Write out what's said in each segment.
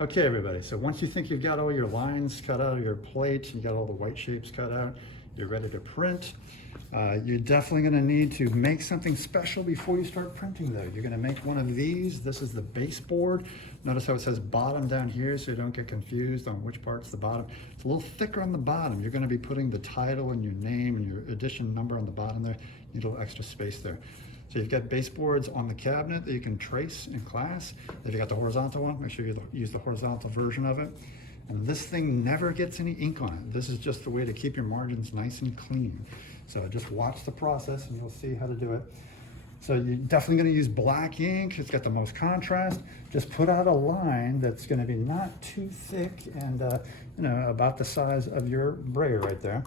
Okay, everybody, so once you think you've got all your lines cut out of your plate, you got all the white shapes cut out, you're ready to print, you're definitely going to need to make something special before you start printing though. You're going to make one of these. This is the baseboard. Notice how it says bottom down here so you don't get confused on which part's the bottom. It's a little thicker on the bottom. You're going to be putting the title and your name and your edition number on the bottom there. You need a little extra space there. So you've got baseboards on the cabinet that you can trace in class. If you got the horizontal one, make sure you use the horizontal version of it. And this thing never gets any ink on it. This is just the way to keep your margins nice and clean. So just watch the process and you'll see how to do it. So you're definitely going to use black ink. It's got the most contrast. Just put out a line that's going to be not too thick and about the size of your brayer right there.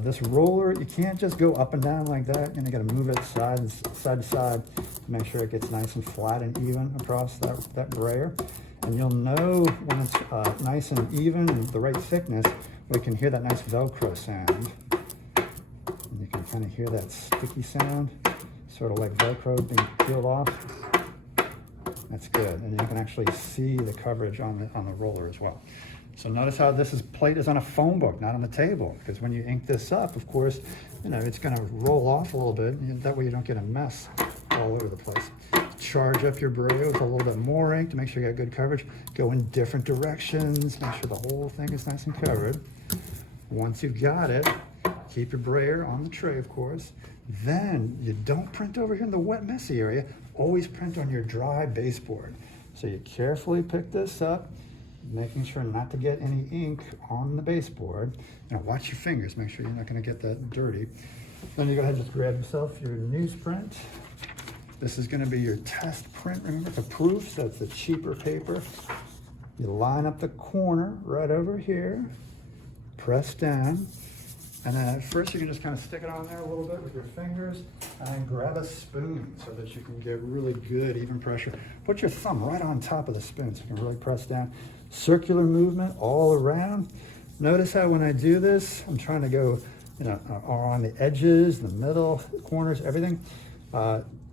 This roller, you can't just go up and down like that. You got to move it side to side to make sure it gets nice and flat and even across that brayer. And you'll know when it's nice and even and the right thickness, we can hear that nice Velcro sound. And you can kind of hear that sticky sound, sort of like Velcro being peeled off. That's good. And you can actually see the coverage on the roller as well. So notice how this plate is on a phone book, not on the table, because when you ink this up, of course, it's going to roll off a little bit, and that way you don't get a mess all over the place. Charge up your brayer with a little bit more ink to make sure you got good coverage. Go in different directions, make sure the whole thing is nice and covered. Once you've got it, keep your brayer on the tray, of course. Then you don't print over here in the wet, messy area. Always print on your dry baseboard. So you carefully pick this up, making sure not to get any ink on the baseboard. Watch your fingers, make sure you're not going to get that dirty. Then you go ahead and just grab yourself your newsprint. This is going to be your test print. Remember, it's a proof, so it's the cheaper paper. You line up the corner right over here, press down, and then at first you can just kind of stick it on there a little bit with your fingers, and then grab a spoon so that you can get really good even pressure. Put your thumb right on top of the spoon so you can really press down. Circular movement all around. Notice how when I do this, I'm trying to go on the edges, the middle, the corners, everything.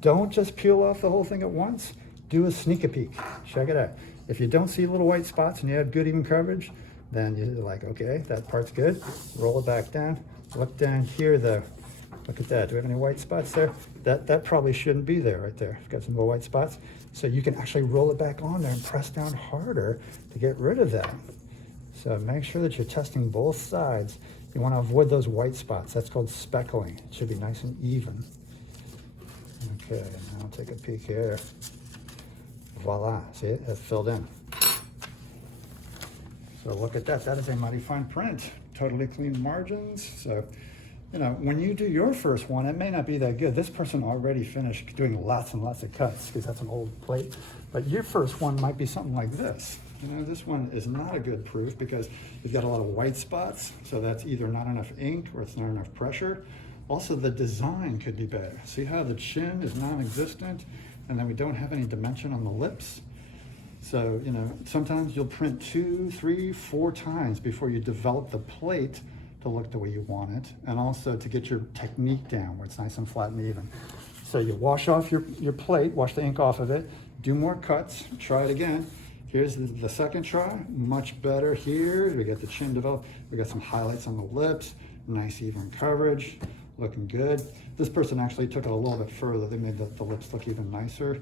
Don't just peel off the whole thing at once. Do a sneak a peek. Check it out. If you don't see little white spots and you have good even coverage, then you're like, okay, that part's good. Roll it back down. Look down here though. Look at that. Do we have any white spots there? That probably shouldn't be there right there. I've got some little white spots. So you can actually roll it back on there and press down harder to get rid of that. So make sure that you're testing both sides. You want to avoid those white spots. That's called speckling. It should be nice and even. Okay, now I'll take a peek here. Voila, see it? It's filled in. So look at that. That is a mighty fine print. Totally clean margins. So, when you do your first one, it may not be that good. This person already finished doing lots and lots of cuts because that's an old plate. But your first one might be something like this. This one is not a good proof because you've got a lot of white spots. So that's either not enough ink or it's not enough pressure. Also, the design could be better. See how the chin is non-existent and then we don't have any dimension on the lips? So, sometimes you'll print 2, 3, 4 times before you develop the plate to look the way you want it, and also to get your technique down where it's nice and flat and even. So you wash off your plate, wash the ink off of it, do more cuts, try it again. Here's the second try, much better here. We got the chin developed, we got some highlights on the lips, nice even coverage, looking good. This person actually took it a little bit further. They made the lips look even nicer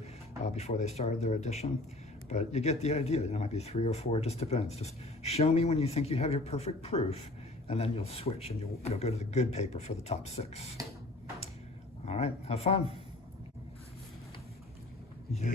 before they started their edition. But you get the idea. It might be 3 or 4, it just depends. Just show me when you think you have your perfect proof, and then you'll switch and you'll go to the good paper for the top 6. All right, have fun. Yeah.